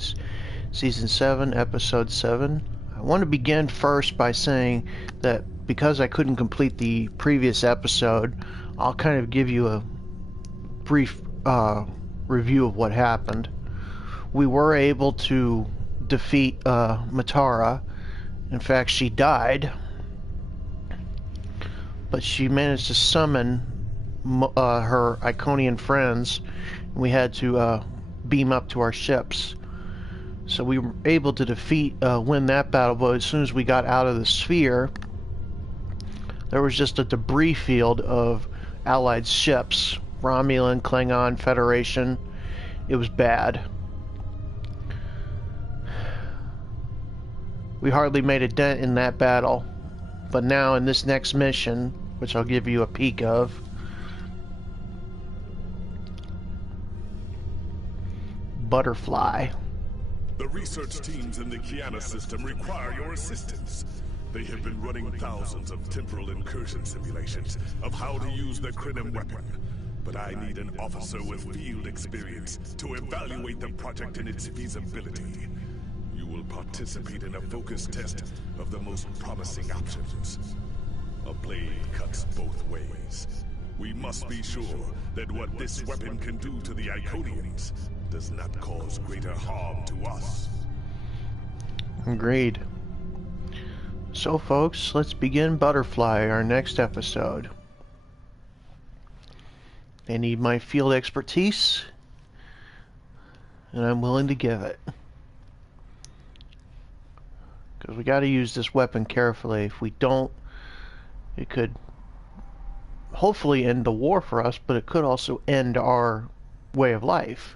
Things, Season 7, Episode 7. I want to begin first by saying that because I couldn't complete the previous episode, I'll kind of give you a brief review of what happened. We were able to defeat Matara. In fact, she died, but she managed to summon her Iconian friends. We had to beam up to our ships. So we were able to win that battle, but as soon as we got out of the sphere, there was just a debris field of Allied ships. Romulan, Klingon, Federation. It was bad. We hardly made a dent in that battle. But now in this next mission, which I'll give you a peek of, Butterfly. The research teams in the Kiana system require your assistance. They have been running thousands of temporal incursion simulations of how to use the Krenim weapon. But I need an officer with field experience to evaluate the project and its feasibility. You will participate in a focus test of the most promising options. A blade cuts both ways. We must be sure that what this weapon can do to the Iconians does not cause greater harm to us. Agreed. So folks, let's begin Butterfly, our next episode. They need my field expertise, and I'm willing to give it. Because we got to use this weapon carefully. If we don't, it could hopefully end the war for us, but it could also end our way of life.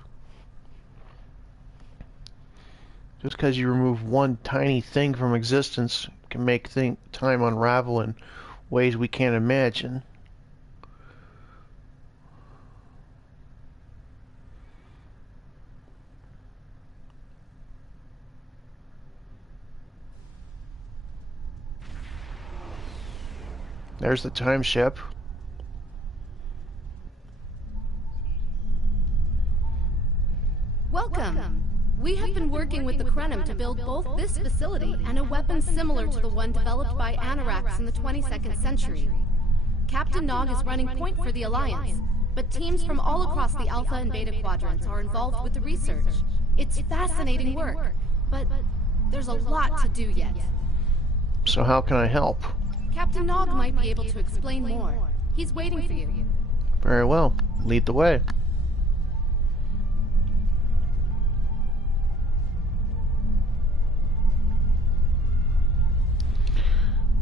Just because you remove one tiny thing from existence can make time unravel in ways we can't imagine. There's the time ship. Welcome. We have been working with the Krenim to build both this facility and a weapon similar to the one developed by Anarax in the 22nd century. Captain Nog is running point for the Alliance, but teams from all across the Alpha and Beta quadrants are involved with the research. It's fascinating work, but there's a lot to do yet. So how can I help? Captain Nog might be able to explain more. He's waiting for you. Very well. Lead the way.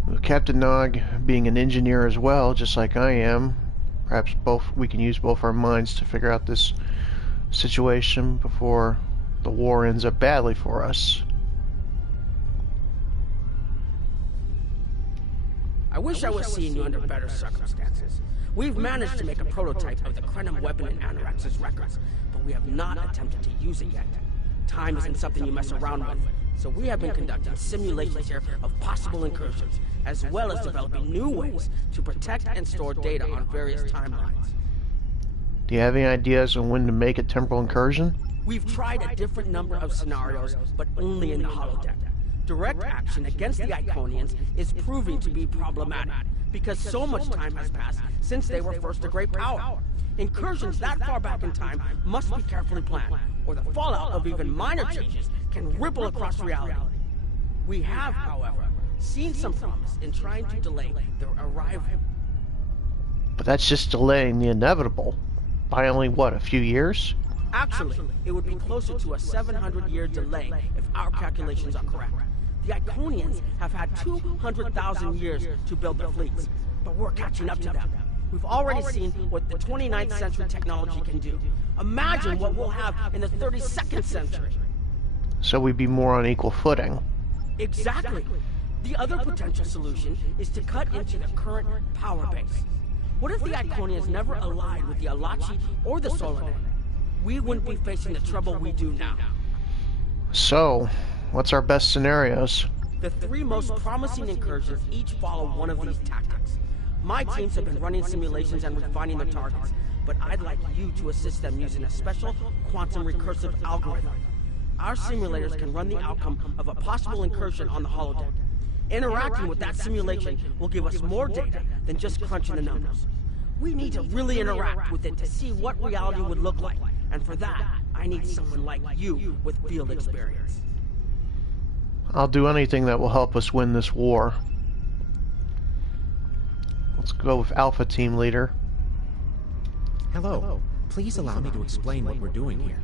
With Captain Nog being an engineer as well, just like I am, perhaps we can use both our minds to figure out this situation before the war ends up badly for us. I wish I was seeing you under better circumstances. We've managed to make a prototype of the Krenim weapon in Anarax's records, but we have not attempted to use it yet. Time isn't something you mess around with, so we have been conducting simulations here of possible incursions, as well as developing new ways to protect and store data on various timelines. Do you have any ideas on when to make a temporal incursion? We've tried a different number of scenarios, but only in the holodeck. Direct action against the Iconians is proving to be problematic, because so much time has passed since they were first a great power. Incursions that far back in time must be carefully planned, or the fallout of even minor changes can ripple across reality. We have, however, seen some promise in trying to delay their arrival. But that's just delaying the inevitable. By only, what, a few years? Actually, it would be closer to a 700-year delay if our calculations are correct. The Iconians have had 200,000 years to build their fleets, but we're catching up to them. We've already seen what the 29th century technology can do. Imagine what we'll have in the 32nd century. So we'd be more on equal footing. Exactly. The other potential solution is to cut into the current power base. What if the Iconians never allied with the Alachi or the Solanae? We wouldn't be facing the trouble we do now. So, what's our best scenarios? The three most promising incursions each follow one of these tactics. My teams have been running simulations and refining their targets, but I'd like you to assist them using a special quantum recursive algorithm. Our simulators can run the outcome of a possible incursion on the holodeck. Interacting with that simulation will give us more data than just crunching the numbers. We need to really interact with it to see what reality would look like. And for that, I need someone like you with field experience. I'll do anything that will help us win this war. Let's go with Alpha Team Leader. Hello. Please allow me to explain what we're doing here.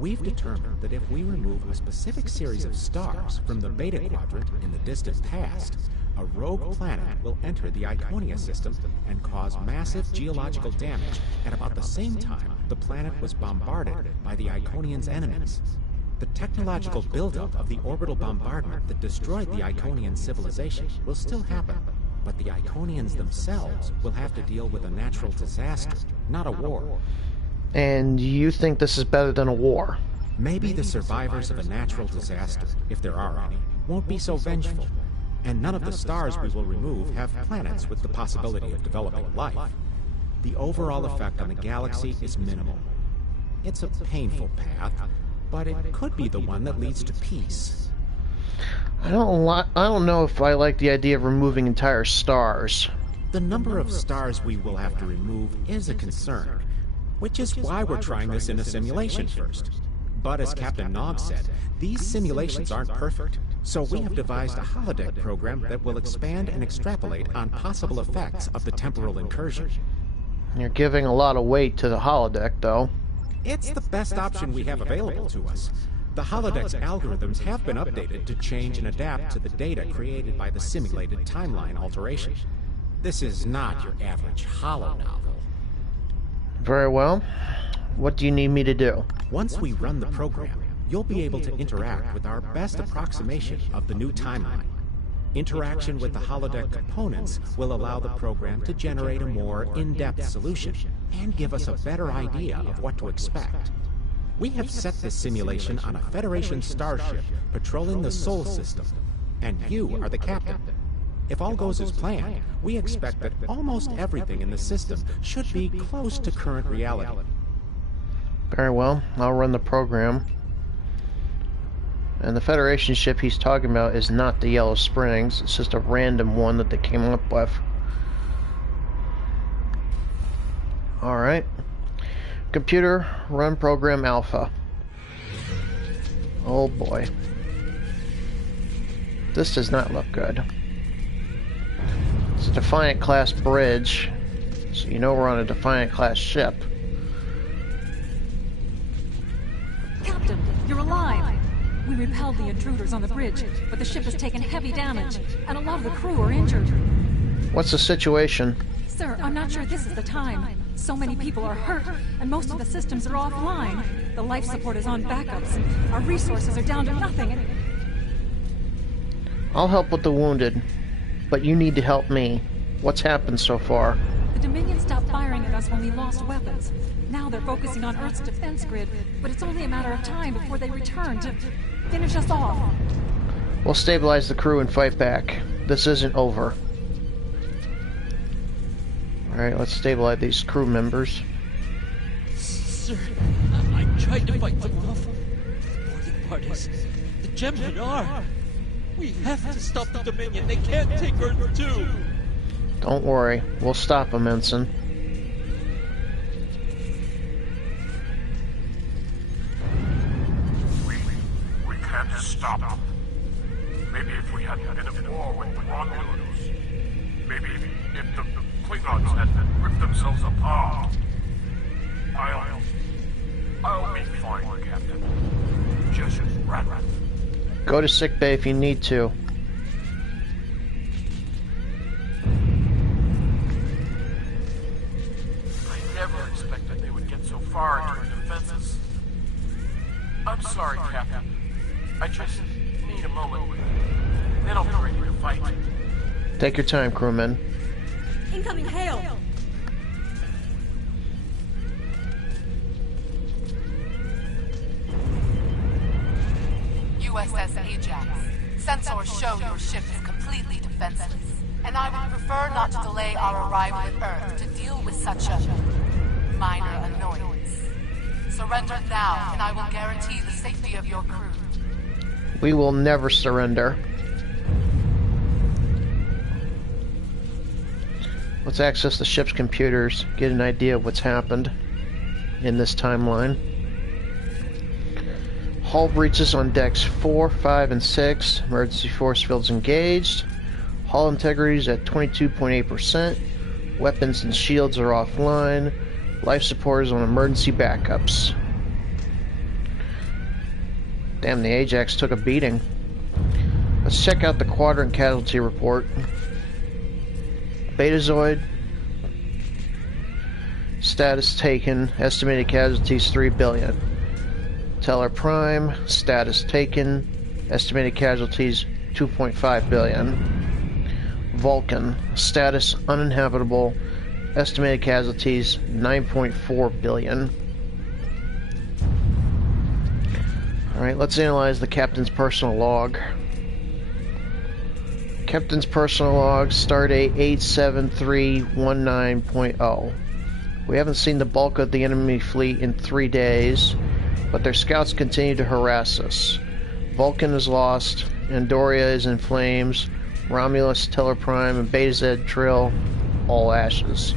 We've determined that if we remove a specific series of stars from the Beta Quadrant in the distant past, a rogue planet will enter the Iconia system and cause massive geological damage at about the same time the planet was bombarded by the Iconians' enemies. The technological buildup of the orbital bombardment that destroyed the Iconian civilization will still happen, but the Iconians themselves will have to deal with a natural disaster, not a war. And you think this is better than a war? Maybe the survivors of a natural disaster, if there are any, won't be so vengeful. And none of the stars we will remove have planets with the possibility of developing life. The overall effect on the galaxy is minimal. It's a painful path, but it could be the one that leads to peace. I don't know if I like the idea of removing entire stars. The number of stars we will have to remove is a concern, which is why we're trying this in a simulation first. But as Captain Nog said, these simulations aren't perfect, so we have devised a holodeck program that will expand and extrapolate on possible effects of the temporal incursion. You're giving a lot of weight to the holodeck, though. It's the best option we have available to us. The holodeck's algorithms have been updated to change and adapt to the data created by the simulated timeline alteration. This is not your average holo novel. Very well. What do you need me to do? Once we run the program, you'll be able to interact with our best approximation of the new timeline. Interaction with the holodeck components will allow the program to generate a more in-depth solution and give us a better idea of what to expect. We have set this simulation on a Federation starship patrolling the Sol system, and you are the captain. If all goes as planned, we expect that almost everything in the system should be close to current reality. Very well. I'll run the program. And the Federation ship he's talking about is not the Yellow Springs. It's just a random one that they came up with. Alright. Computer, run program Alpha. Oh boy. This does not look good. It's a Defiant class bridge, so you know we're on a Defiant class ship. Captain, you're alive! We repelled the intruders on the bridge, but the ship has taken heavy damage, and a lot of the crew are injured. What's the situation? Sir, I'm not sure this is the time. So many people are hurt, and most of the systems are offline. The life support is on backups. Our resources are down to nothing. I'll help with the wounded, but you need to help me. What's happened so far? The Dominion stopped firing at us when we lost weapons. Now they're focusing on Earth's defense grid, but it's only a matter of time before they return to finish us off. We'll stabilize the crew and fight back. This isn't over. Alright, let's stabilize these crew members. Sir, I tried to fight them off. The boarding part is the Gemmen are. We have to stop the Dominion. They can't take Earth too. Don't worry, we'll stop them, Ensign. We can't stop them. Maybe if we hadn't been at war with the Romulans. Maybe if the Klingons hadn't ripped themselves apart. I'll be fine, Captain. Just run. Go to sickbay if you need to. I never expected they would get so far into our defenses. I'm sorry, Captain. I just need a moment. Then I'll be ready to fight. Take your time, crewmen. Incoming hail! USS Ajax. Sensors show your ship is completely defenseless, and I would prefer not to delay our arrival at Earth to deal with such a minor annoyance. Surrender now, and I will guarantee the safety of your crew. We will never surrender. Let's access the ship's computers, get an idea of what's happened in this timeline. Hull breaches on decks 4, 5, and 6. Emergency force fields engaged. Hull integrity is at 22.8%. Weapons and shields are offline. Life support is on emergency backups. Damn, the Ajax took a beating. Let's check out the quadrant casualty report. Betazoid. Status taken. Estimated casualties 3 billion. Teller Prime. Status taken. Estimated casualties 2.5 billion. Vulcan. Status uninhabitable. Estimated casualties 9.4 billion. Alright, let's analyze the captain's personal log. Captain's personal log, stardate 87319.0. We haven't seen the bulk of the enemy fleet in 3 days, but their scouts continue to harass us. Vulcan is lost, Andoria is in flames, Romulus, Teller Prime, and Beta Z Trill, all ashes.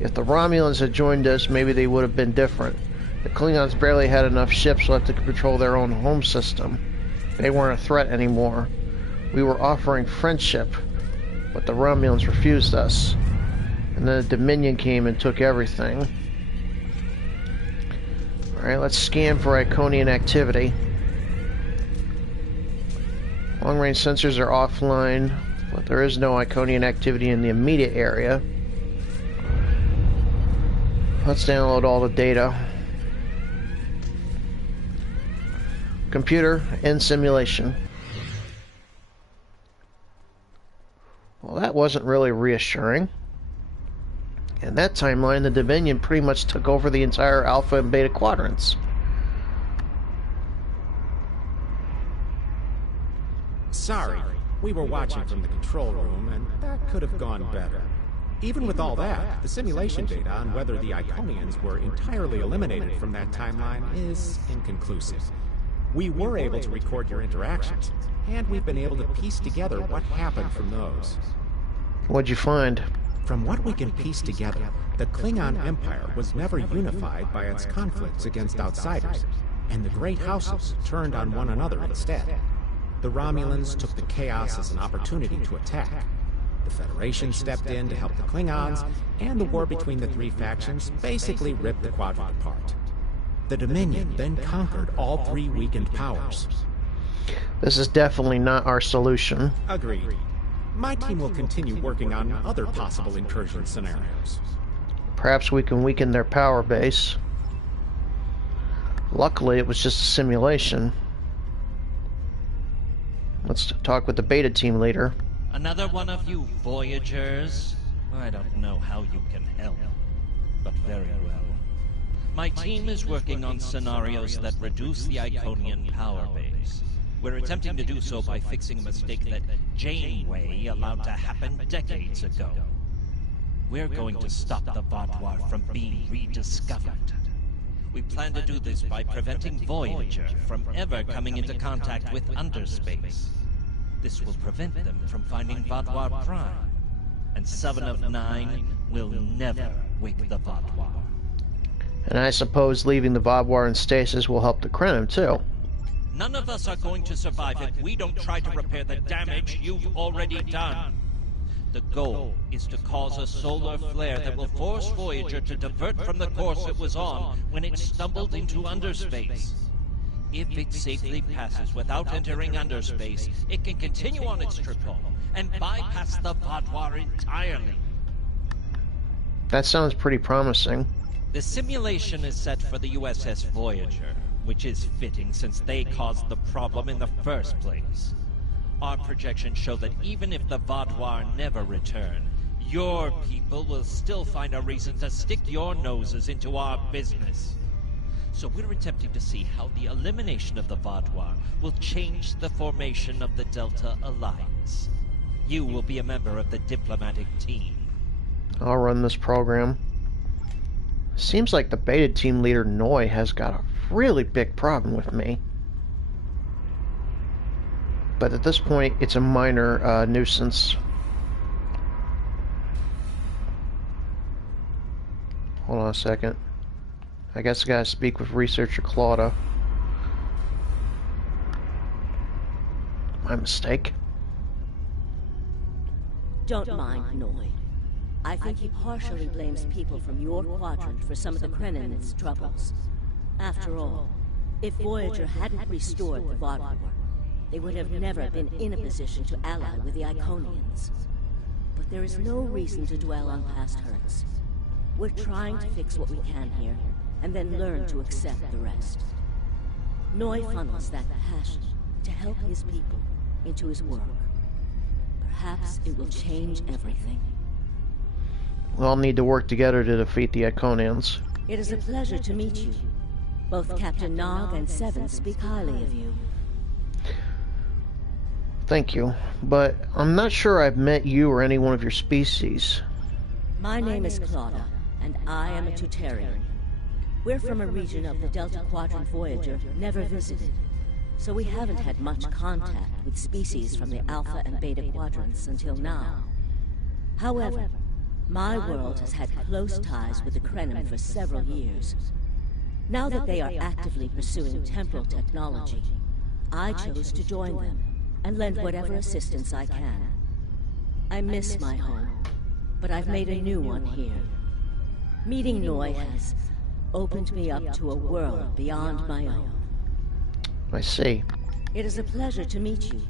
If the Romulans had joined us, maybe they would have been different. The Klingons barely had enough ships left to control their own home system. They weren't a threat anymore. We were offering friendship, but the Romulans refused us. And then the Dominion came and took everything. Alright, let's scan for Iconian activity. Long-range sensors are offline, but there is no Iconian activity in the immediate area. Let's download all the data. Computer, end simulation. Well, that wasn't really reassuring. In that timeline, the Dominion pretty much took over the entire Alpha and Beta quadrants. Sorry, we were watching from the control room, and that could have gone better. Even with all that, the simulation data on whether the Iconians were entirely eliminated from that timeline is inconclusive. We were able to record your interactions, and we've been able to piece together what happened from those. What'd you find? From what we can piece together, the Klingon Empire was never unified by its conflicts against outsiders, and the great houses turned on one another instead. The Romulans took the chaos as an opportunity to attack. The Federation stepped in to help the Klingons, and the war between the three factions basically ripped the quadrant apart. The Dominion then conquered all three weakened powers. This is definitely not our solution. Agreed. My team will continue working on other possible incursion scenarios. Perhaps we can weaken their power base. Luckily, it was just a simulation. Let's talk with the Beta team leader. Another one of you Voyagers? I don't know how you can help, but very well. My team is working on scenarios that reduce the Iconian power base. We're attempting to do so by fixing a mistake that Janeway allowed to happen decades ago. We're going to stop the Vaadwaur from being rediscovered. We plan to do this by preventing Voyager from ever coming into contact with Underspace. This will prevent them from finding Vaadwaur Prime, and 7 of 9 will never wake the Vaadwaur. And I suppose leaving the Vaadwaur in stasis will help the Krenim too. None of us are going to survive if we don't try to repair the damage you've already done. The goal is to cause a solar flare that will force Voyager to divert from the course it was on when it stumbled into Underspace. If it safely passes without entering Underspace, it can continue on its trip home and bypass the Vaadwaur entirely. That sounds pretty promising. The simulation is set for the USS Voyager, which is fitting since they caused the problem in the first place. Our projections show that even if the Vaadwaur never return, your people will still find a reason to stick your noses into our business. So we're attempting to see how the elimination of the Vaadwaur will change the formation of the Delta Alliance. You will be a member of the diplomatic team. I'll run this program. Seems like the beta team leader Noi has got a really big problem with me. But at this point, it's a minor nuisance. Hold on a second. I guess I gotta speak with researcher Claudia. My mistake. Don't mind Noi. I think he partially blames people from your quadrant for some of the Krennin's troubles. After all, if Voyager hadn't restored the Vaador, they would have never been in a position to ally with the Iconians. But there is no reason to dwell on past hurts. We're trying to fix what we can here, and then learn to accept the rest. Noi funnels that passion to help his people into his work. Perhaps it will change everything. We all need to work together to defeat the Iconians. It is a pleasure to meet you. Both Captain Nog and Seven speak highly of you. Thank you, but I'm not sure I've met you or any one of your species. My name is Claudia, and I am a Tutarian. We're from a region of the Delta Quadrant Voyager never visited, so we haven't had much contact with species from the Alpha and Beta Quadrants until now. However, my world has had close ties with the Krenim for several years. Now that they are actively pursuing temporal technology, I chose to join them and lend whatever assistance I can. I miss my home, but I've made a new one here. Meeting Noi has opened me up to a world beyond my own. I see. It is a pleasure to meet you.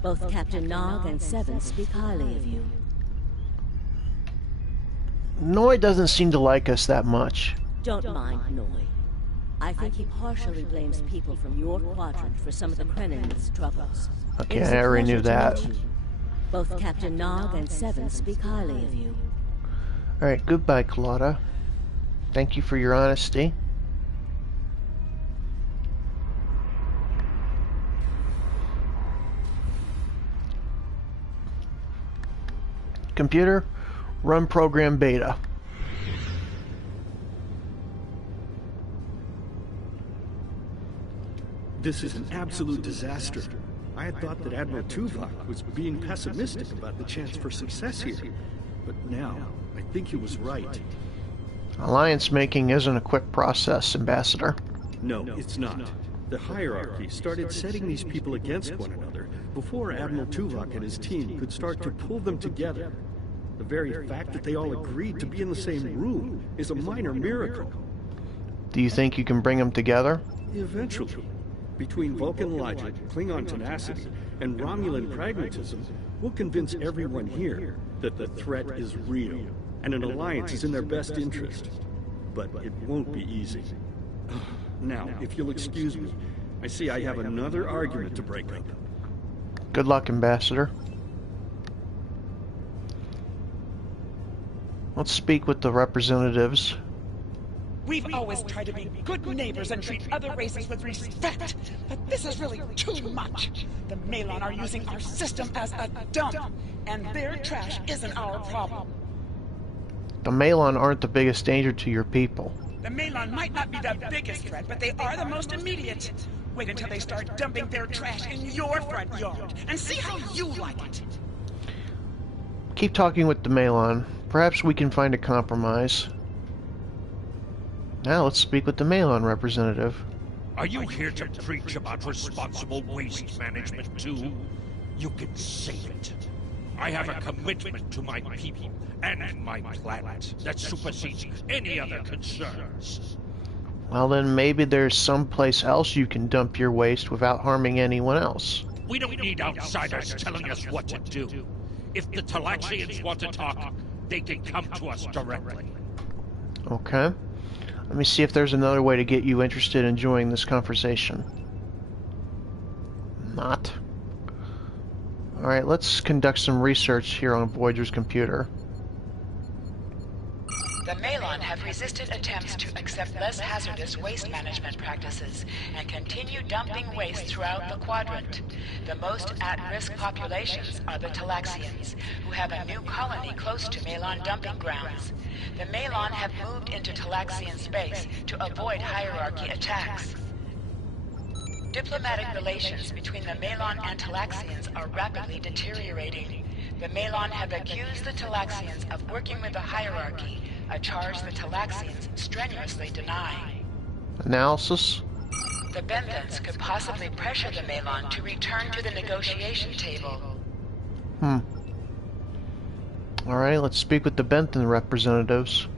Both Captain Nog and Seven speak highly of you. Noi doesn't seem to like us that much. Don't mind Noi. I think he partially blames people from your quadrant for some of the Krennin's troubles. Okay, I already knew that. Both Captain Nog and Seven speak highly of you. Alright, goodbye, Claudia. Thank you for your honesty. Computer, run program beta. This is an absolute disaster. I had thought that Admiral Tuvok was being pessimistic about the chance for success here. But now, I think he was right. Alliance making isn't a quick process, Ambassador. No, it's not. The hierarchy started setting these people against one another before Admiral Tuvok and his team could start to pull them together. The very fact that they all agreed to be in the same room is a minor miracle. Do you think you can bring them together? Eventually. Between Vulcan logic, Klingon tenacity, and Romulan pragmatism, we'll convince everyone here that the threat is real, and an alliance is in their best interest. But it won't be easy. Now, if you'll excuse me, I see I have another argument to break up. Good luck, Ambassador. Let's speak with the representatives. We've always tried to be good neighbors and treat other races with respect, but this is really too much. The Malon are using our system as a dump, and their trash isn't our problem. The Malon aren't the biggest danger to your people. The Malon might not be the biggest threat, but they are the most immediate. Wait until they start dumping their trash in your front yard, and see how you like it. Keep talking with the Malon. Perhaps we can find a compromise. Now let's speak with the Malon representative. Are you here to preach about responsible waste management too? You can save it. I have a commitment to my people and my planet that supersedes any other concerns. Well then, maybe there's someplace else you can dump your waste without harming anyone else. We don't need outsiders telling us what to do. If the Talaxians want to talk, they can come to us directly. Okay. Let me see if there's another way to get you interested in joining this conversation. Not. Alright, let's conduct some research here on Voyager's computer. The Malon have resisted attempts to accept less hazardous waste management practices and continue dumping waste throughout the quadrant. The most at-risk populations are the Talaxians, who have a new colony close to Malon dumping grounds. The Malon have moved into Talaxian space to avoid hierarchy attacks. Diplomatic relations between the Malon and Talaxians are rapidly deteriorating. The Malon have accused the Talaxians of working with the hierarchy, a charge the Talaxians strenuously deny. Analysis? The Benthans could possibly pressure the Malon to return to the negotiation table. Alright, let's speak with the Benthan representatives.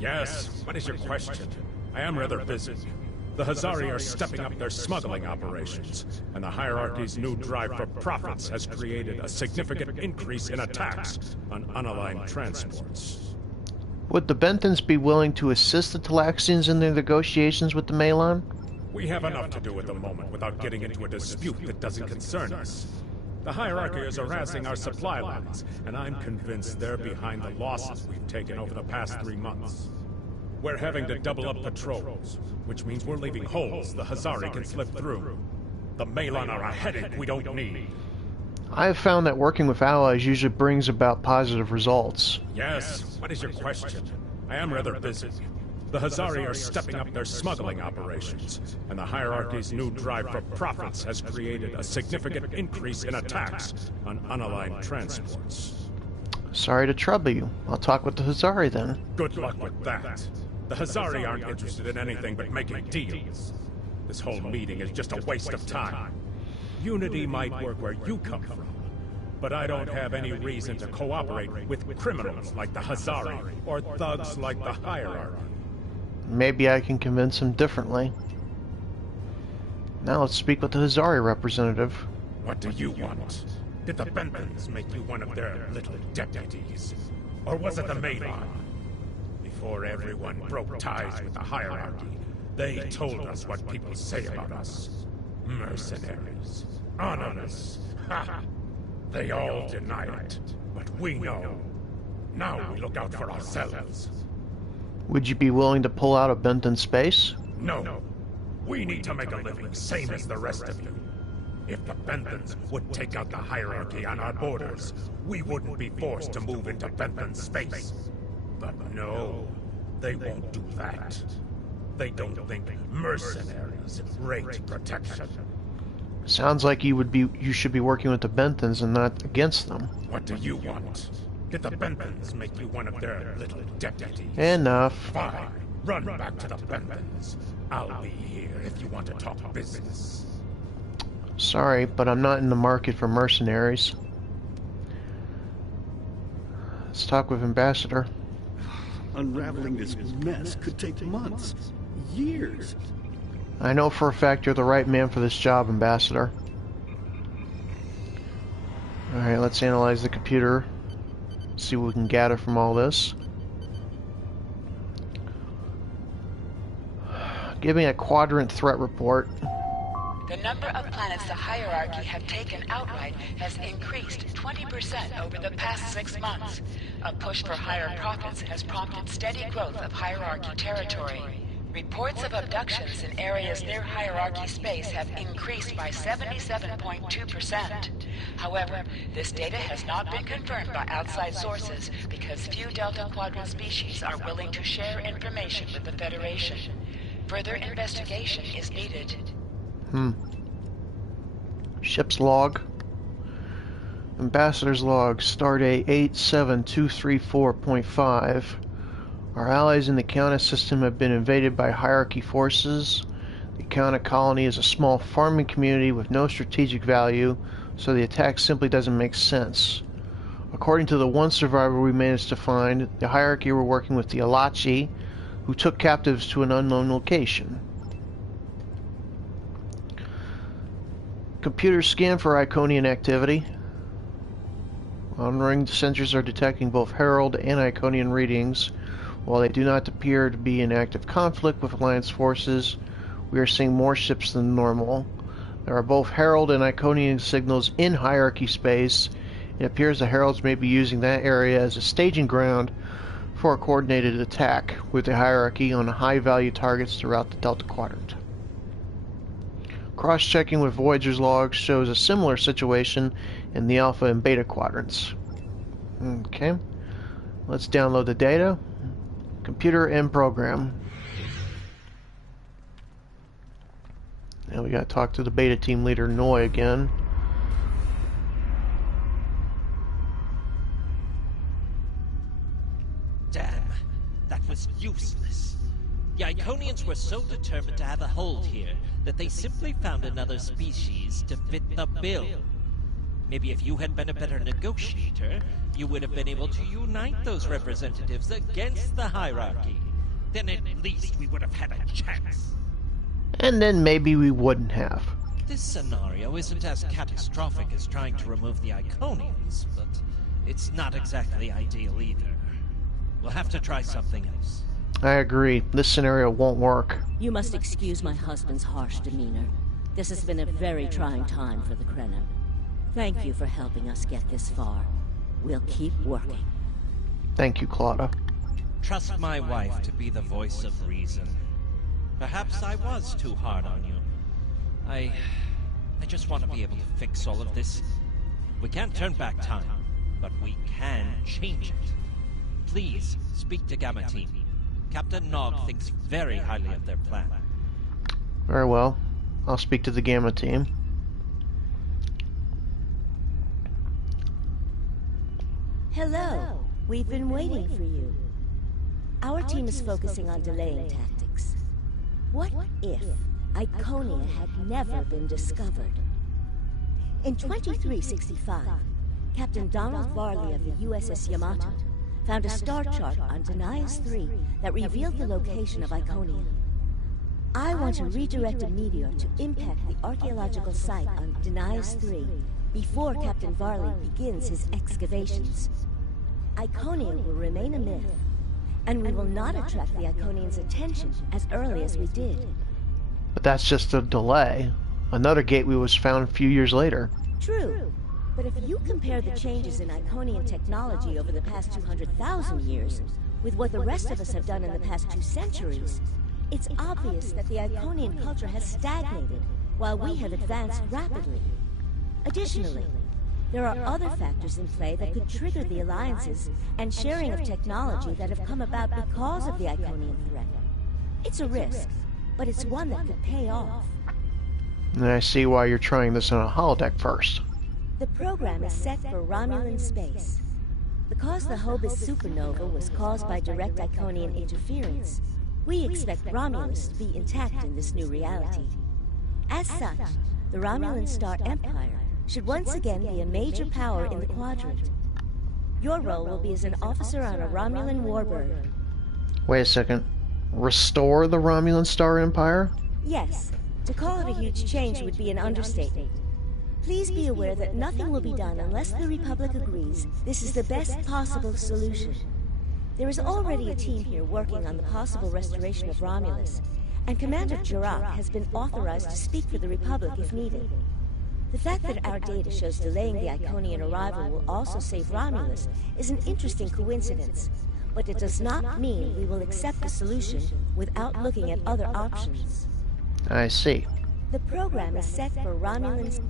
Yes, what is your question? I am rather busy. The Hazari are stepping up their smuggling operations, and the hierarchy's new drive for profits has created a significant increase in attacks on unaligned transports. Would the Benthans be willing to assist the Talaxians in their negotiations with the Malon? We have enough to do at the moment without getting into a dispute that doesn't concern us. The hierarchy is harassing our supply lines, and I'm convinced they're behind the losses we've taken over the past 3 months. We're having to double up patrols, which means we're leaving holes the Hazari can slip through. The Malon are a headache we don't need. I have found that working with allies usually brings about positive results. Yes, what is your question? I am rather busy. The Hazari are stepping up their smuggling operations, and the hierarchy's new drive for profits has created a significant increase in attacks on unaligned transports. Sorry to trouble you. I'll talk with the Hazari then. Good luck with that. The Hazari aren't interested in anything but making deals. This whole meeting is just a waste of time. Unity might work where you come from, but I don't have any reason to cooperate with criminals like the Hazari or thugs like the hierarchy. Maybe I can convince him differently. Now let's speak with the Hazari representative. What do you want? Did the Benthans make you one of their little deputies? Or was it the Malon? Before everyone broke ties with the hierarchy, they told us what people say about us. Mercenaries. Anonymous. Ha! They all deny it, but we know. Now we look out for ourselves. Would you be willing to pull out of Benthan space? No. We need to make a living, same as the rest of you. If the Benthans would take out the hierarchy on our borders, we wouldn't be forced to move into Benthan space. But no, they won't do that. They don't think mercenaries rate protection. Sounds like you should be working with the Benthans and not against them. What do you want? Did the Benthans make you one of their little deputies? Enough. Fine. Run back to the Benthans. I'll be here if you want to talk business. Sorry, but I'm not in the market for mercenaries. Let's talk with Ambassador. Unraveling this mess could take months, years. I know for a fact you're the right man for this job, Ambassador. Alright, let's analyze the computer. See what we can gather from all this. Give me a quadrant threat report. The number of planets the hierarchy have taken outright has increased 20% over the past 6 months. A push for higher profits has prompted steady growth of hierarchy territory. Reports of abductions in areas near hierarchy space have increased by 77.2%. However, this data has not been confirmed by outside sources because few Delta Quadrant species are willing to share information with the Federation. Further investigation is needed. Ship's log. Ambassador's log, Stardate 87234.5. Our allies in the Kiana system have been invaded by hierarchy forces. The Kiana colony is a small farming community with no strategic value, so the attack simply doesn't make sense. According to the one survivor we managed to find, the hierarchy were working with the Alachi, who took captives to an unknown location. Computer scan for Iconian activity. On-ring sensors are detecting both Herald and Iconian readings. While they do not appear to be in active conflict with Alliance forces, we are seeing more ships than normal. There are both Herald and Iconian signals in hierarchy space. It appears the Heralds may be using that area as a staging ground for a coordinated attack with the hierarchy on high-value targets throughout the Delta Quadrant. Cross-checking with Voyager's logs shows a similar situation in the Alpha and Beta quadrants. Okay, let's download the data. Computer and program. Now we gotta talk to the Beta team leader, Noi, again. Damn, that was useless. The Iconians were so determined to have a hold here that they simply found another species to fit the bill. Maybe if you had been a better negotiator, you would have been able to unite those representatives against the hierarchy. Then at least we would have had a chance. And then maybe we wouldn't have. This scenario isn't as catastrophic as trying to remove the Iconians, but it's not exactly ideal either. We'll have to try something else. I agree. This scenario won't work. You must excuse my husband's harsh demeanor. This has been a very trying time for the Krenim. Thank you for helping us get this far. We'll keep working. Thank you, Claudia. Trust my wife to be the voice of reason. Perhaps I was too hard on you. I just want to be able to fix all of this. We can't turn back time, but we can change it. Please, speak to Gamma Team. Captain Nog thinks very highly of their plan. Very well. I'll speak to the Gamma Team. Hello. We've been waiting for you. Our team is focusing on delaying tactics. What if Iconia had never been discovered? In 2365, Captain Donald Varley of the USS Yamato found a star chart on Denias 3 that revealed the location of Iconia. I want to redirect a meteor to impact the archaeological site on Denias 3 before Captain Varley begins his excavations. Iconia will remain a myth, and we will not attract the Iconians' attention as early as we did. But that's just a delay. Another gateway was found a few years later. True. But if you compare the changes in Iconian technology over the past 200,000 years with what the rest of us have done in the past 2 centuries, it's obvious that the Iconian culture has stagnated while we have advanced rapidly. Additionally, there are other factors in play that could trigger the alliances and sharing of technology that have come about because of the Iconian threat. It's a risk, but it's one that could pay off. And I see why you're trying this on a holodeck first. The program is set for Romulan space. Because the Hobus supernova was caused by direct Iconian interference, we expect Romulus to be intact in this new reality. As such, the Romulan Star Empire should once again be a major power in the quadrant. Your role will be as an officer on a Romulan warbird. Wait a second. Restore the Romulan Star Empire? Yes. To call it a huge change would be an understatement. Please be aware that nothing will be done unless the Republic agrees this is the best possible solution. There is already a team here working on the possible restoration of Romulus, and Commander Jirak has been authorized to speak for the Republic if needed. The fact that our data shows delaying the Iconian arrival will also save Romulus is an interesting coincidence, but it does not mean we will accept the solution without looking at other options. I see. The program is set for Romulans.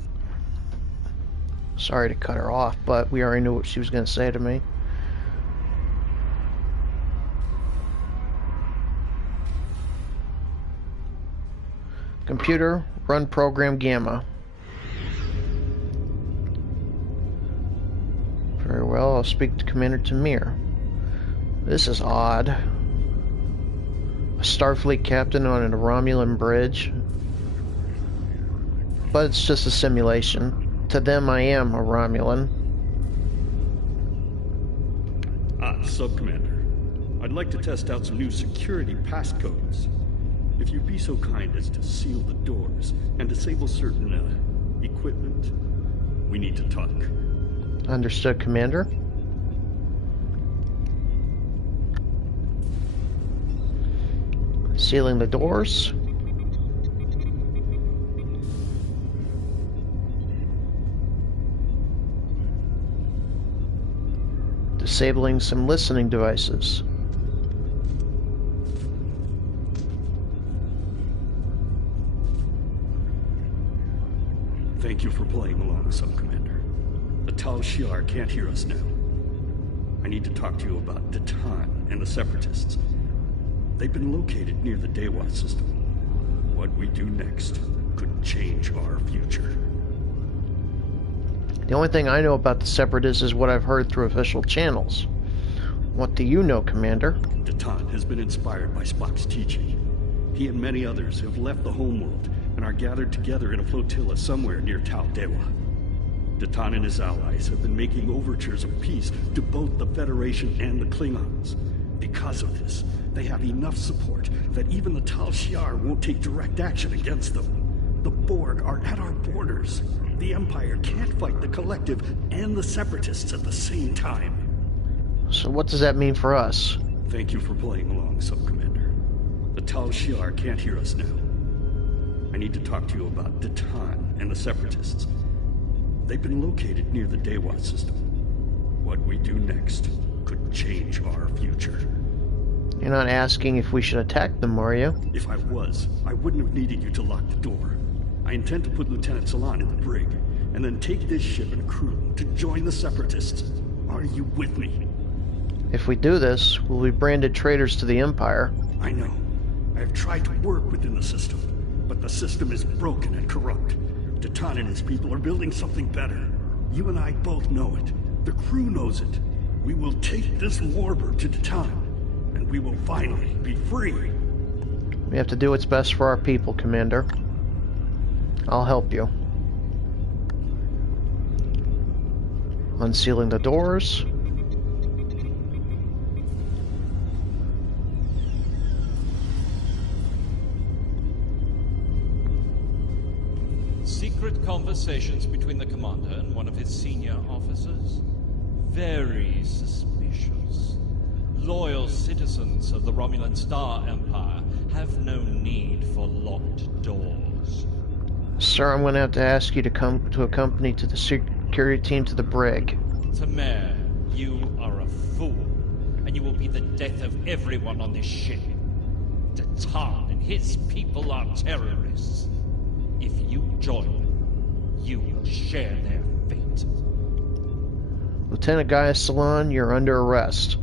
Sorry to cut her off, but we already knew what she was going to say to me. Computer, run program Gamma. Very well, I'll speak to Commander Tamir. This is odd. A Starfleet captain on a Romulan bridge. But it's just a simulation. To them, I am a Romulan. Sub-Commander. I'd like to test out some new security passcodes. If you'd be so kind as to seal the doors and disable certain equipment, we need to talk. Understood, Commander. Sealing the doors. Disabling some listening devices. Thank you for playing along, Sub-Commander. The Tal Shiar can't hear us now. I need to talk to you about Datan and the Separatists. They've been located near the Dewa system. What we do next could change our future. The only thing I know about the Separatists is what I've heard through official channels. What do you know, Commander? Datan has been inspired by Spock's teaching. He and many others have left the homeworld and are gathered together in a flotilla somewhere near Tal Dewa. Datan and his allies have been making overtures of peace to both the Federation and the Klingons. Because of this, they have enough support that even the Tal Shiar won't take direct action against them. The Borg are at our borders. The Empire can't fight the Collective and the Separatists at the same time. So what does that mean for us? Thank you for playing along, Sub-Commander. The Tal Shiar can't hear us now. I need to talk to you about Datan and the Separatists. They've been located near the Dewa system. What we do next could change our future. You're not asking if we should attack them, are you? If I was, I wouldn't have needed you to lock the door. I intend to put Lieutenant Salan in the brig, and then take this ship and crew to join the Separatists. Are you with me? If we do this, we'll be branded traitors to the Empire. I know. I have tried to work within the system, but the system is broken and corrupt. Datan and his people are building something better. You and I both know it. The crew knows it. We will take this warbird to Datan, and we will finally be free. We have to do what's best for our people, Commander. I'll help you. Unsealing the doors. Secret conversations between the commander and one of his senior officers? Very suspicious. Loyal citizens of the Romulan Star Empire have no need for locked doors. Sir, I'm going to have to ask you to come to accompany to the security team to the brig. Tamer, you are a fool, and you will be the death of everyone on this ship. Datan and his people are terrorists. If you join them, you will share their fate. Lieutenant Gaius Salan, you're under arrest.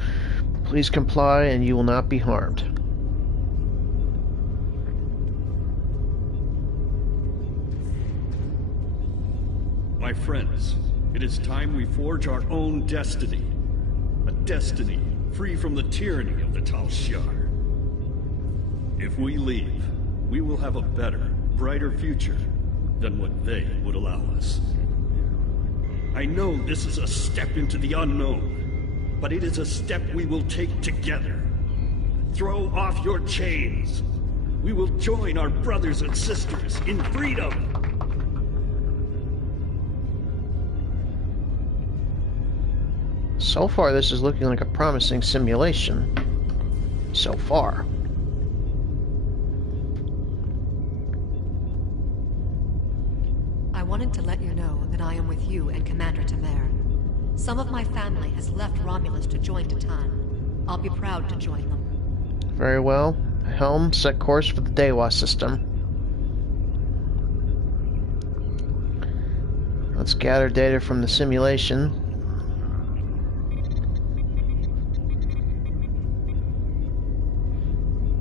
Please comply and you will not be harmed. My friends, it is time we forge our own destiny. A destiny free from the tyranny of the Tal Shiar. If we leave, we will have a better, brighter future than what they would allow us. I know this is a step into the unknown, but it is a step we will take together. Throw off your chains. We will join our brothers and sisters in freedom. So far, this is looking like a promising simulation. So far. I wanted to let you know that I am with you and Commander Tamer. Some of my family has left Romulus to join Datan. I'll be proud to join them. Very well. Helm, set course for the Dewa system. Let's gather data from the simulation.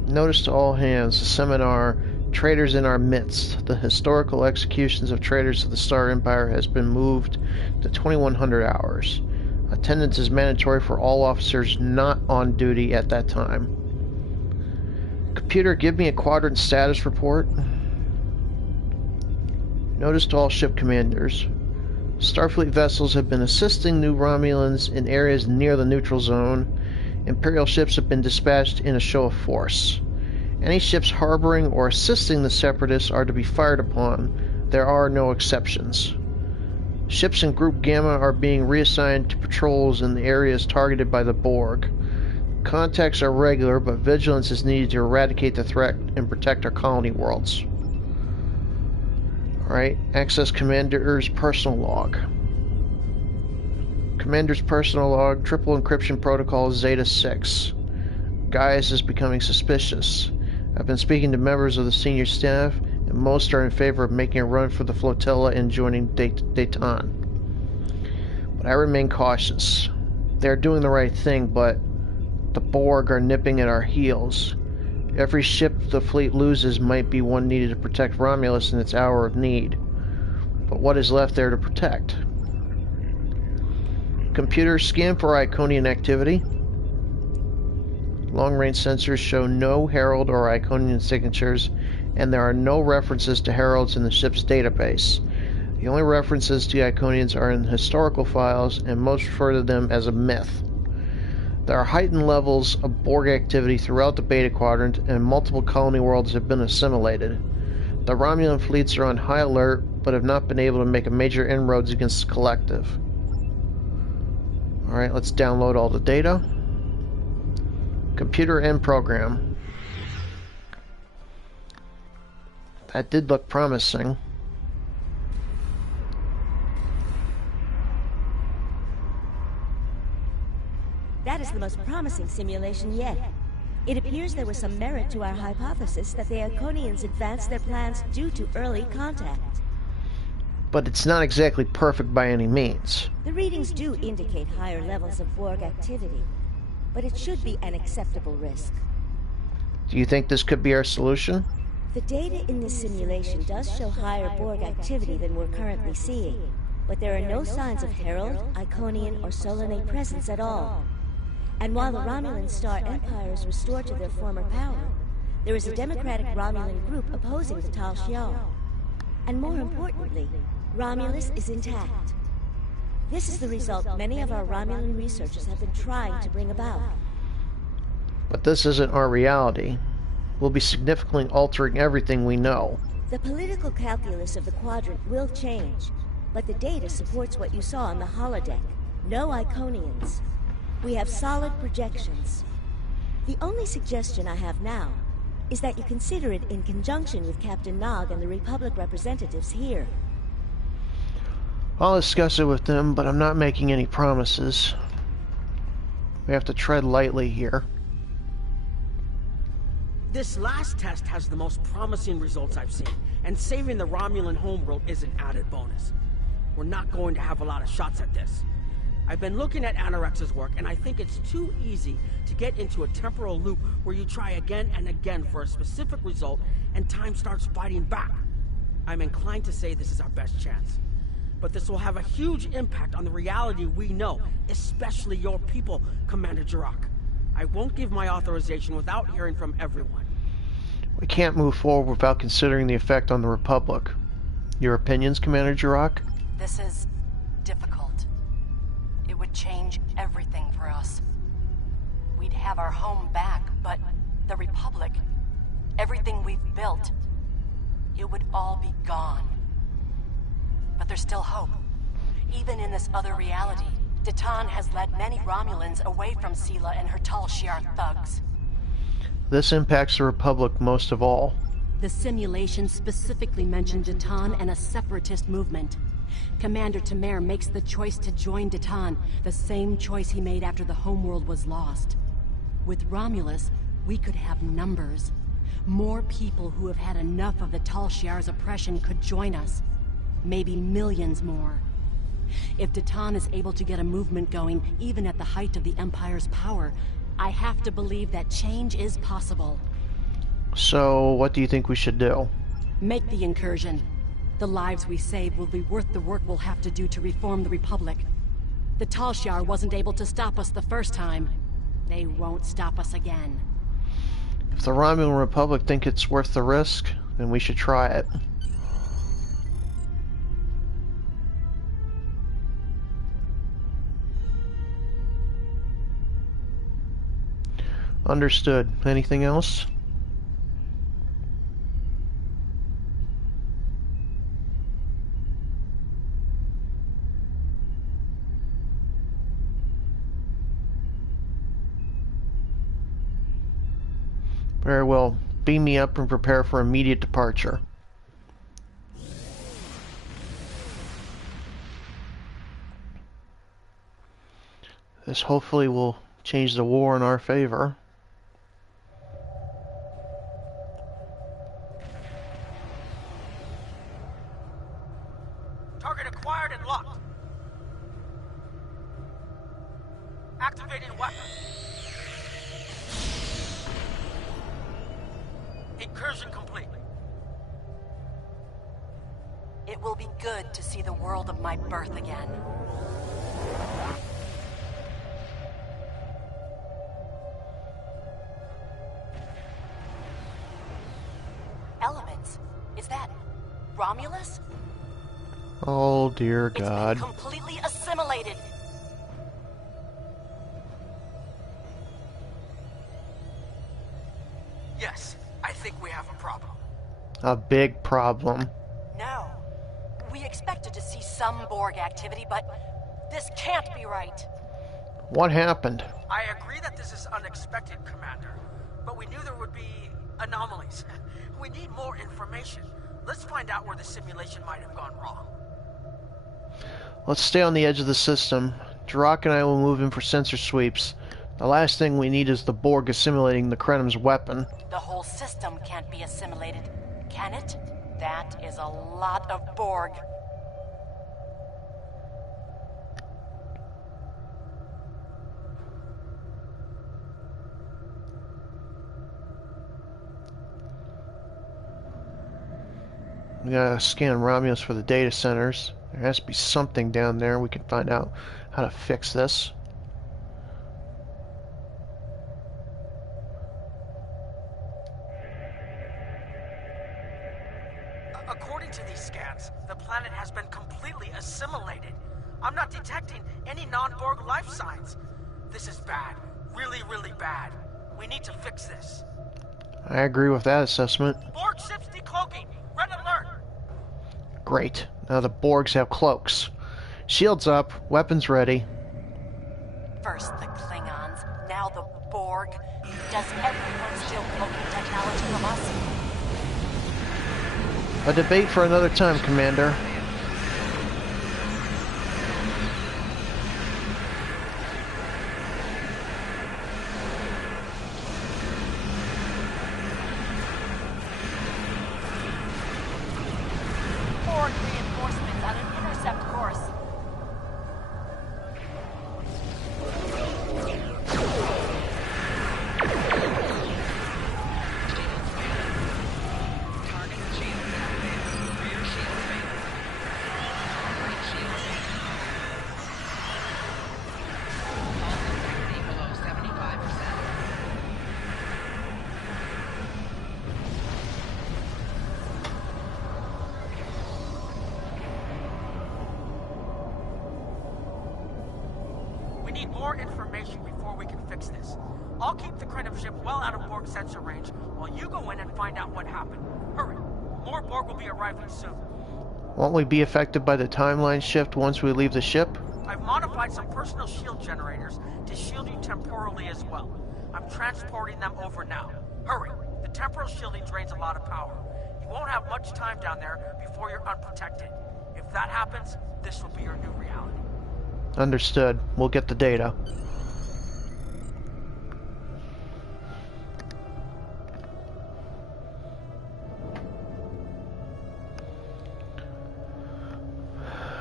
Notice to all hands, the seminar, Traitors in Our Midst. The historical executions of traitors of the Star Empire has been moved to 2100 hours. Attendance is mandatory for all officers not on duty at that time. Computer, give me a quadrant status report. Notice to all ship commanders. Starfleet vessels have been assisting New Romulans in areas near the neutral zone. Imperial ships have been dispatched in a show of force. Any ships harboring or assisting the Separatists are to be fired upon. There are no exceptions. Ships in Group Gamma are being reassigned to patrols in the areas targeted by the Borg. Contacts are regular, but vigilance is needed to eradicate the threat and protect our colony worlds. Alright, access Commander's personal log. Commander's personal log, triple encryption protocol Zeta 6. Gaius is becoming suspicious. I've been speaking to members of the senior staff, and most are in favor of making a run for the flotilla and joining Dayton. But I remain cautious. They are doing the right thing, but the Borg are nipping at our heels. Every ship the fleet loses might be one needed to protect Romulus in its hour of need. But what is left there to protect? Computers scan for Iconian activity. Long-range sensors show no Herald or Iconian signatures, and there are no references to Heralds in the ship's database. The only references to Iconians are in historical files, and most refer to them as a myth. There are heightened levels of Borg activity throughout the Beta Quadrant, and multiple colony worlds have been assimilated. The Romulan fleets are on high alert, but have not been able to make a major inroads against the Collective. Alright, let's download all the data. Computer end program. That did look promising. That is the most promising simulation yet. It appears there was some merit to our hypothesis that the Iconians advanced their plans due to early contact. But it's not exactly perfect by any means. The readings do indicate higher levels of Borg activity, but it should be an acceptable risk. Do you think this could be our solution? The data in this simulation does show higher Borg activity than we're currently seeing, but there are no signs of Herald, Iconian, or Solanae presence at all. And while the Romulan Star Empire is restored to their former power, there is a democratic Romulan group opposing the Tal Shiar. And more importantly, Romulus is intact. This is the result many of our Romulan researchers have been trying to bring about. But this isn't our reality. We'll be significantly altering everything we know. The political calculus of the Quadrant will change, but the data supports what you saw on the holodeck. No Iconians. We have solid projections. The only suggestion I have now is that you consider it in conjunction with Captain Nog and the Republic representatives here. I'll discuss it with them, but I'm not making any promises. We have to tread lightly here. This last test has the most promising results I've seen, and saving the Romulan homeworld is an added bonus. We're not going to have a lot of shots at this. I've been looking at Anorex's work, and I think it's too easy to get into a temporal loop where you try again and again for a specific result, and time starts fighting back. I'm inclined to say this is our best chance. But this will have a huge impact on the reality we know, especially your people, Commander Jirok. I won't give my authorization without hearing from everyone. We can't move forward without considering the effect on the Republic. Your opinions, Commander Jirok? This is difficult. It would change everything for us. We'd have our home back, but the Republic, everything we've built, it would all be gone. But there's still hope. Even in this other reality, Dayton has led many Romulans away from Sela and her Tal Shiar thugs. This impacts the Republic most of all. The simulation specifically mentioned Dayton and a separatist movement. Commander Tamer makes the choice to join Dayton, the same choice he made after the homeworld was lost. With Romulus, we could have numbers. More people who have had enough of the Tal Shiar's oppression could join us. Maybe millions more. If Dayton is able to get a movement going, even at the height of the Empire's power, I have to believe that change is possible. So, what do you think we should do? Make the incursion. The lives we save will be worth the work we'll have to do to reform the Republic. The Tal Shiar wasn't able to stop us the first time. They won't stop us again. If the Romulan Republic think it's worth the risk, then we should try it. Understood. Anything else? Very well. Beam me up and prepare for immediate departure. This hopefully will change the war in our favor. Target acquired and locked. Activating weapon. Incursion complete. It will be good to see the world of my birth again. Elements? Is that Romulus? Oh dear God. It's been completely assimilated. Yes, I think we have a problem. A big problem. No. We expected to see some Borg activity, but this can't be right. What happened? I agree that this is unexpected, Commander, but we knew there would be anomalies. We need more information. Let's find out where the simulation might have gone wrong. Let's stay on the edge of the system. Duroc and I will move in for sensor sweeps. The last thing we need is the Borg assimilating the Krenum's weapon. The whole system can't be assimilated, can it? That is a lot of Borg. We gotta scan Romulus for the data centers. There has to be something down there. We can find out how to fix this. According to these scans, the planet has been completely assimilated. I'm not detecting any non-Borg life signs. This is bad. Really, really bad. We need to fix this. I agree with that assessment. Borg ships decloaking. Red alert. Great. Now the Borgs have cloaks. Shields up, weapons ready. First the Klingons, now the Borg. Does everyone steal cloaking technology from us? A debate for another time, Commander. Borg reinforcements on an intercept course. We need more information before we can fix this. I'll keep the Krenum ship well out of Borg sensor range while you go in and find out what happened. Hurry. More Borg will be arriving soon. Won't we be affected by the timeline shift once we leave the ship? I've modified some personal shield generators to shield you temporally as well. I'm transporting them over now. Hurry. The temporal shielding drains a lot of power. You won't have much time down there before you're unprotected. If that happens, this will be your new reality. Understood. We'll get the data.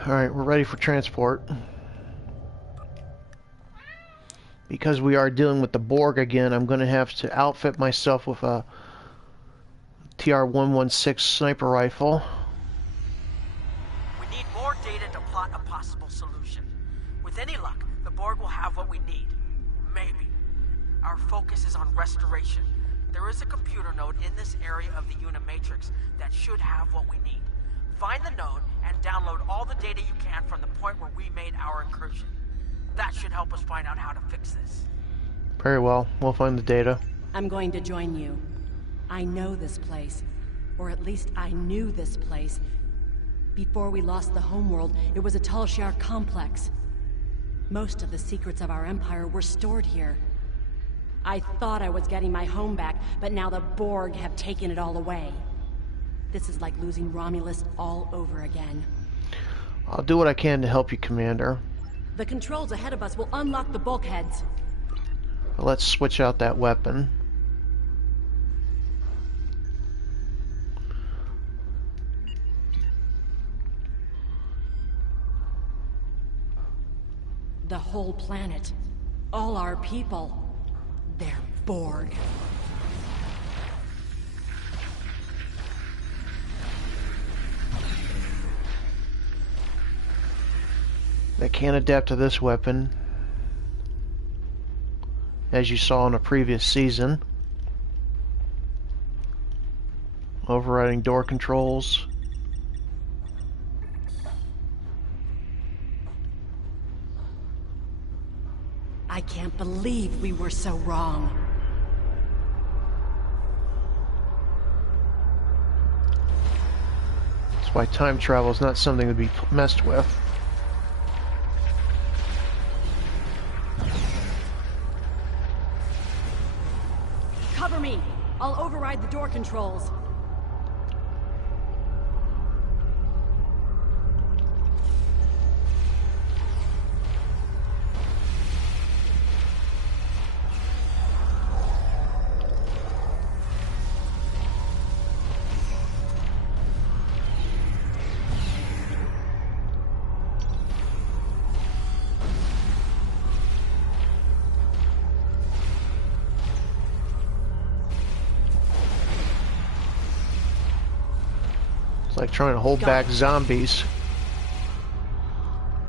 Alright, we're ready for transport. Because we are dealing with the Borg again, I'm going to have to outfit myself with a TR-116 sniper rifle. We need more data to plot a possible solution. With any luck, the Borg will have what we need. Maybe. Our focus is on restoration. There is a computer node in this area of the Unimatrix that should have what we need. Find the node and download all the data you can from the point where we made our incursion. That should help us find out how to fix this. Very well. We'll find the data. I'm going to join you. I know this place. Or at least I knew this place. Before we lost the homeworld, it was a Tal Shiar complex. Most of the secrets of our empire were stored here. I thought I was getting my home back, but now the Borg have taken it all away. This is like losing Romulus all over again. I'll do what I can to help you, Commander. The controls ahead of us will unlock the bulkheads. But let's switch out that weapon. The whole planet. All our people. They're Borg. They can't adapt to this weapon, as you saw in a previous season. Overriding door controls. I can't believe we were so wrong. That's why time travel is not something to be messed with. Cover me! I'll override the door controls. It's like trying to hold back zombies.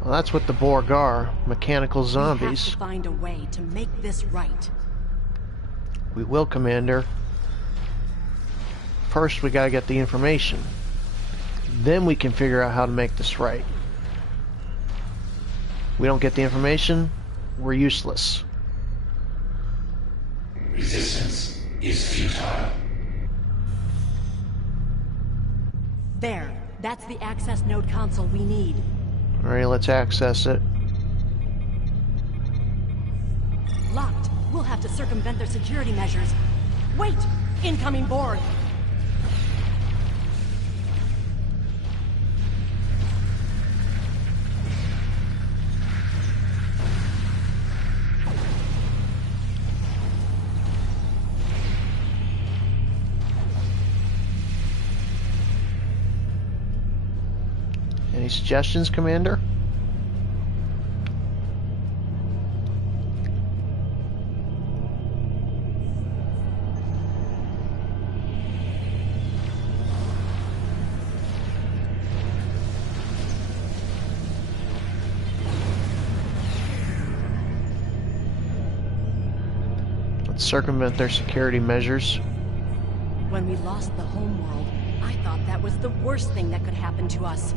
Well, that's what the Borg are. Mechanical zombies. We have to find a way to make this right. We will, Commander. First, we gotta get the information. Then we can figure out how to make this right. We don't get the information, we're useless. Resistance is futile. There. That's the access node console we need. Alright, let's access it. Locked. We'll have to circumvent their security measures. Wait! Incoming Borg! Any suggestions, Commander? Let's circumvent their security measures. When we lost the homeworld, I thought that was the worst thing that could happen to us.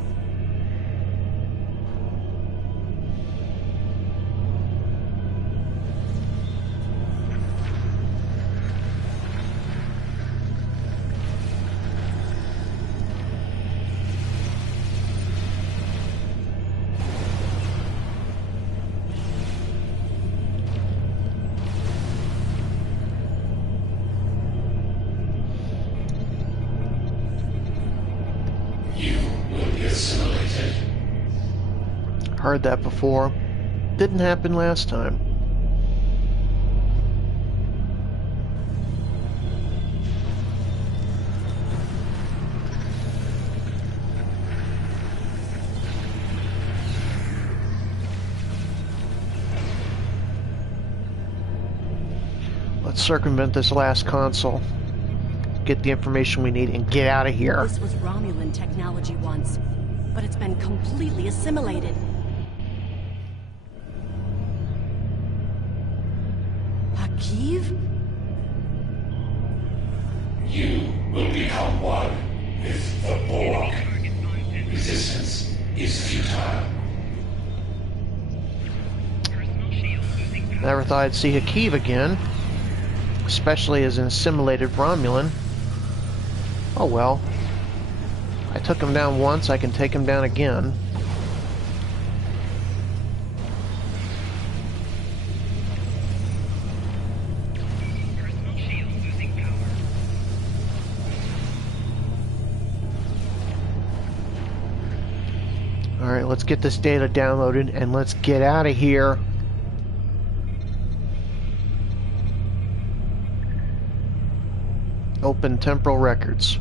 Heard that before. Didn't happen last time. Let's circumvent this last console. Get the information we need and get out of here. This was Romulan technology once, but it's been completely assimilated. Hakiv? You will become one with the Borg. Resistance is futile. Never thought I'd see Hakiv again, especially as an assimilated Romulan. Oh well. I took him down once, I can take him down again. Alright, let's get this data downloaded and let's get out of here. Open temporal records.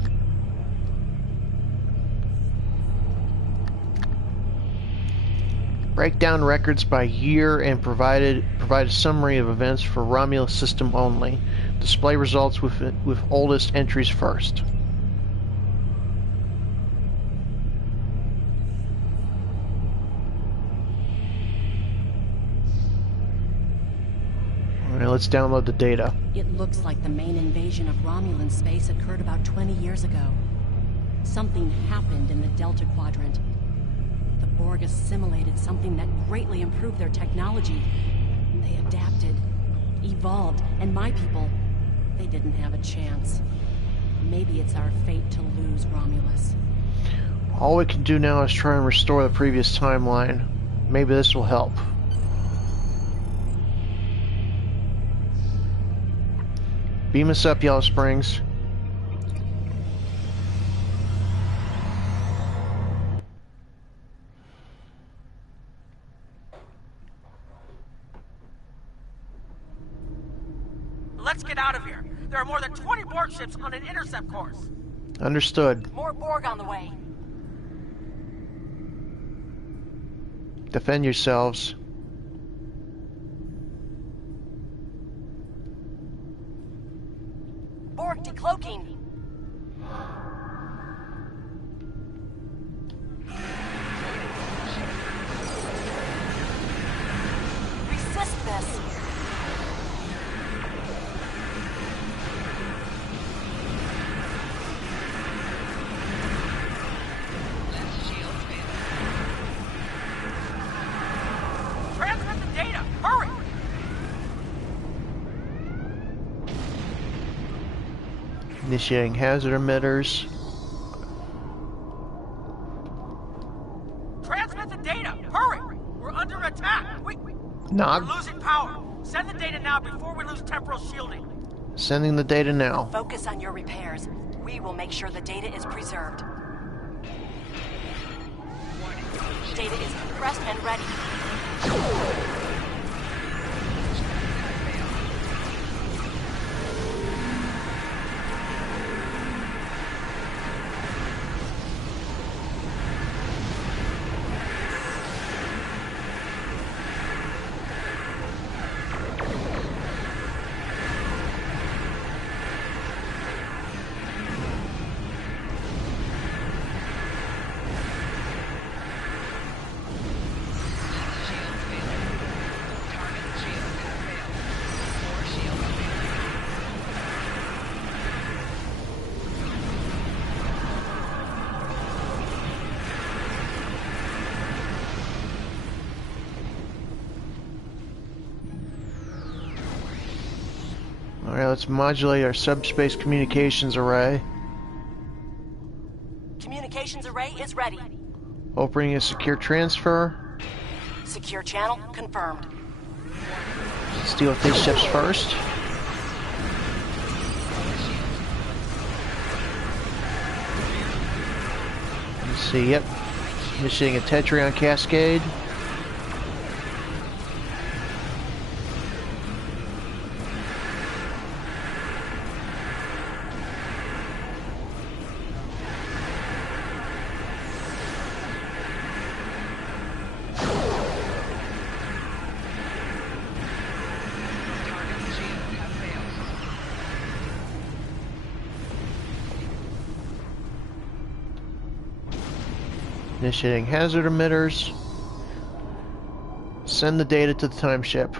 Break down records by year and provide a summary of events for Romulus system only. Display results with oldest entries first. Alright, let's download the data. It looks like the main invasion of Romulan space occurred about 20 years ago. Something happened in the Delta Quadrant. The Borg assimilated something that greatly improved their technology. They adapted, evolved, and my people, they didn't have a chance. Maybe it's our fate to lose Romulus. All we can do now is try and restore the previous timeline. Maybe this will help. Beam us up, Yellow Springs. Let's get out of here. There are more than 20 Borg ships on an intercept course. Understood. More Borg on the way. Defend yourselves. Borg decloaking. Resist this. Transmit the data! Hurry! Initiating hazard emitters. Transmit the data! Hurry! We're under attack! We're losing power! Send the data now before we lose temporal shielding! Sending the data now. Focus on your repairs. We will make sure the data is preserved. Data is compressed and ready. Alright, let's modulate our subspace communications array. Communications array is ready. Opening a secure transfer. Secure channel confirmed. Let's deal with these ships first. Let's see, yep. Initiating a Tetrion cascade. Initiating hazard emitters. Send the data to the time ship.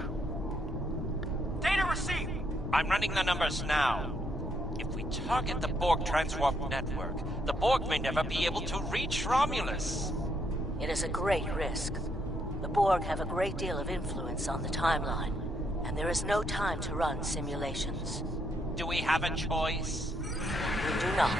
Data received! I'm running the numbers now. If we target the Borg transwarp network, the Borg may never be able to reach Romulus. It is a great risk. The Borg have a great deal of influence on the timeline, and there is no time to run simulations. Do we have a choice? We do not.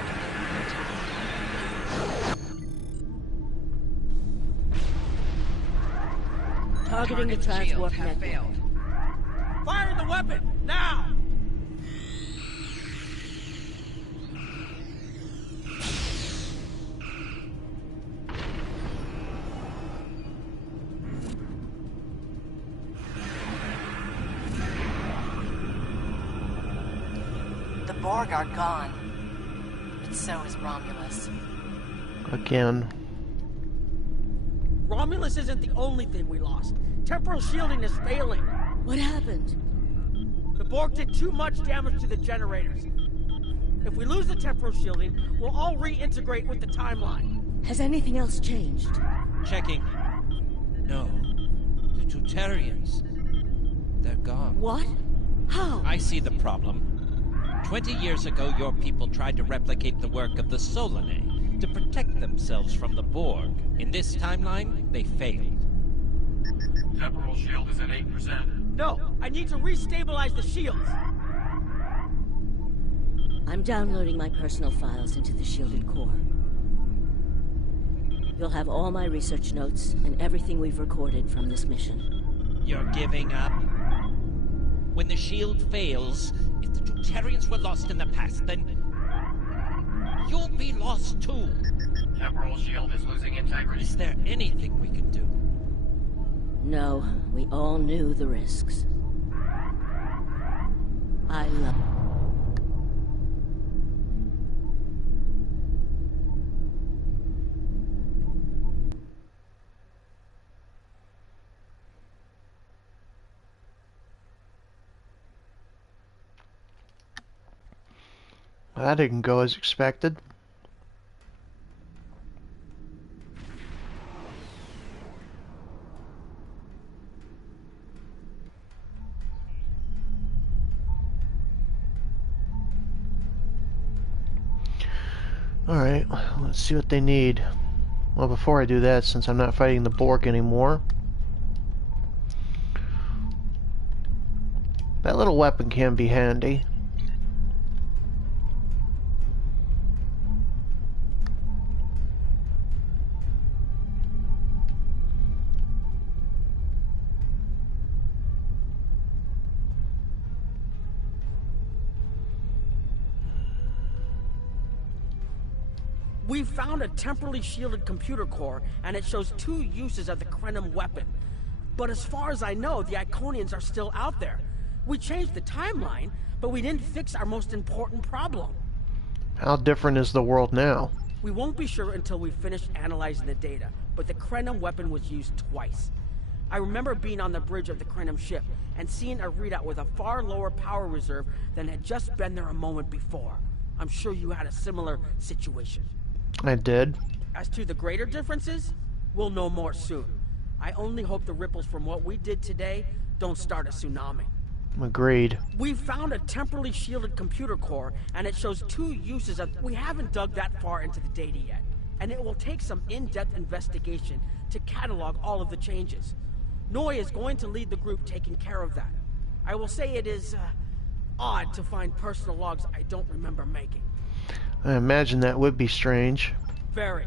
Targeting the transwarp network. Fire the weapon! Now! The Borg are gone. But so is Romulus. Again. Romulus isn't the only thing we lost. Temporal shielding is failing. What happened? The Borg did too much damage to the generators. If we lose the temporal shielding, we'll all reintegrate with the timeline. Has anything else changed? Checking. No. The Tutarians. They're gone. What? How? I see the problem. 20 years ago, your people tried to replicate the work of the Solanae to protect themselves from the Borg. In this timeline, they failed. Temporal shield is at 8%. No, I need to restabilize the shields. I'm downloading my personal files into the shielded core. You'll have all my research notes and everything we've recorded from this mission. You're giving up? When the shield fails, if the Tutarians were lost in the past, then you'll be lost too. Temporal shield is losing integrity. Is there anything we can do? No, we all knew the risks. I love... That didn't go as expected. Alright, let's see what they need. Well, before I do that, since I'm not fighting the Borg anymore, that little weapon can be handy. We found a temporally shielded computer core, and it shows 2 uses of the Krenim weapon. But as far as I know, the Iconians are still out there. We changed the timeline, but we didn't fix our most important problem. How different is the world now? We won't be sure until we finish analyzing the data, but the Krenim weapon was used twice. I remember being on the bridge of the Krenim ship and seeing a readout with a far lower power reserve than had just been there a moment before. I'm sure you had a similar situation. I did. As to the greater differences, we'll know more soon. I only hope the ripples from what we did today don't start a tsunami. Agreed. We found a temporally shielded computer core, and it shows 2 uses of... We haven't dug that far into the data yet, and it will take some in-depth investigation to catalog all of the changes. Noi is going to lead the group taking care of that. I will say it is, odd to find personal logs I don't remember making. I imagine that would be strange. Very.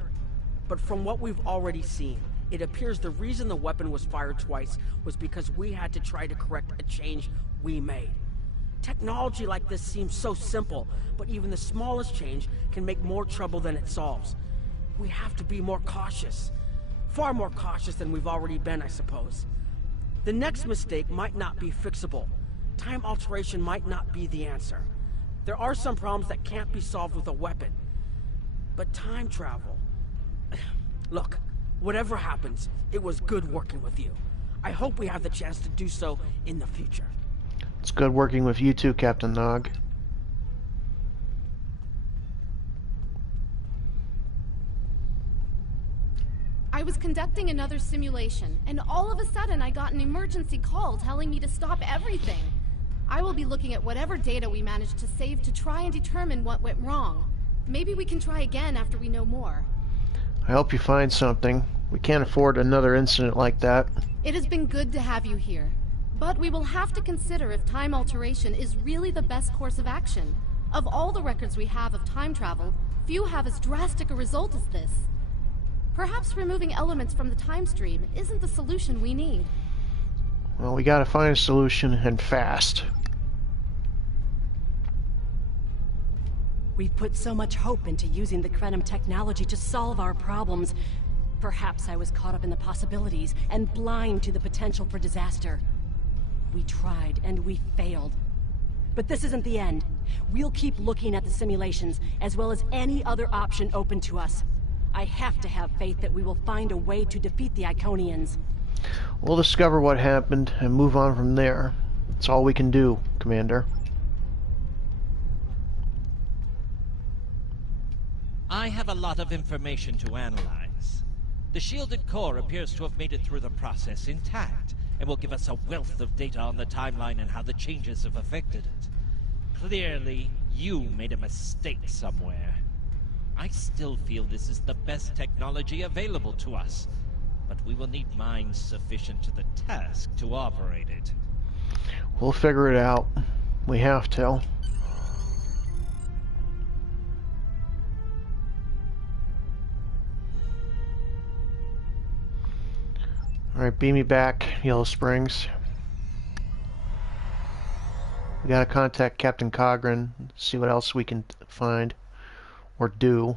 But from what we've already seen, it appears the reason the weapon was fired twice was because we had to try to correct a change we made. Technology like this seems so simple, but even the smallest change can make more trouble than it solves. We have to be more cautious. Far more cautious than we've already been, I suppose. The next mistake might not be fixable. Time alteration might not be the answer. There are some problems that can't be solved with a weapon. But time travel... Look, whatever happens, it was good working with you. I hope we have the chance to do so in the future. It's good working with you too, Captain Nog. I was conducting another simulation, and all of a sudden I got an emergency call telling me to stop everything. I will be looking at whatever data we managed to save to try and determine what went wrong. Maybe we can try again after we know more. I hope you find something. We can't afford another incident like that. It has been good to have you here, but we will have to consider if time alteration is really the best course of action. Of all the records we have of time travel, few have as drastic a result as this. Perhaps removing elements from the time stream isn't the solution we need. Well, we gotta find a solution, and fast. We've put so much hope into using the Krenim technology to solve our problems. Perhaps I was caught up in the possibilities and blind to the potential for disaster. We tried and we failed. But this isn't the end. We'll keep looking at the simulations, as well as any other option open to us. I have to have faith that we will find a way to defeat the Iconians. We'll discover what happened and move on from there. That's all we can do, Commander. I have a lot of information to analyze. The shielded core appears to have made it through the process intact, and will give us a wealth of data on the timeline and how the changes have affected it. Clearly, you made a mistake somewhere. I still feel this is the best technology available to us, but we will need minds sufficient to the task to operate it. We'll figure it out. We have to. Alright, beam me back, Yellow Springs. We gotta contact Captain Cogran, see what else we can find or do.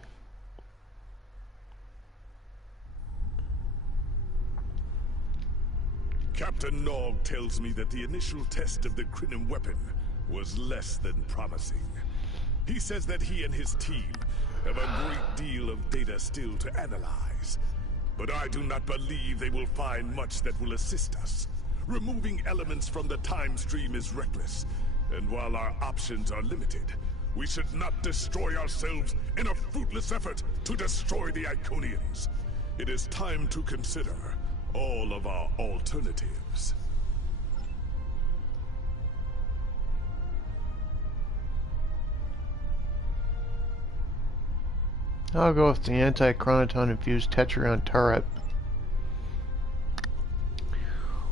Captain Nog tells me that the initial test of the Crinum weapon was less than promising. He says that he and his team have a great deal of data still to analyze. But I do not believe they will find much that will assist us. Removing elements from the time stream is reckless, and while our options are limited, we should not destroy ourselves in a fruitless effort to destroy the Iconians. It is time to consider all of our alternatives. I'll go with the anti-chronoton infused Tetrion turret.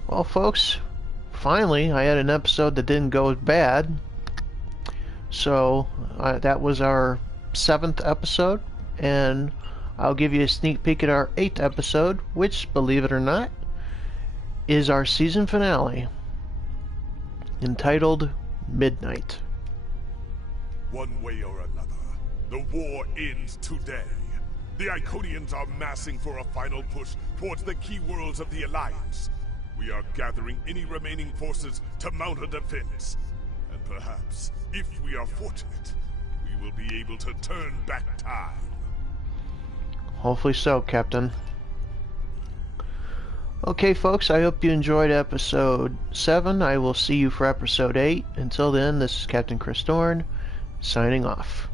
Well, folks, finally I had an episode that didn't go as bad. So that was our 7th episode, and I'll give you a sneak peek at our 8th episode, which, believe it or not, is our season finale, entitled Midnight. One way or another, the war ends today. The Iconians are massing for a final push towards the key worlds of the Alliance. We are gathering any remaining forces to mount a defense. And perhaps, if we are fortunate, we will be able to turn back time. Hopefully so, Captain. Okay, folks, I hope you enjoyed episode 7. I will see you for episode 8. Until then, this is Captain Chris Dorn, signing off.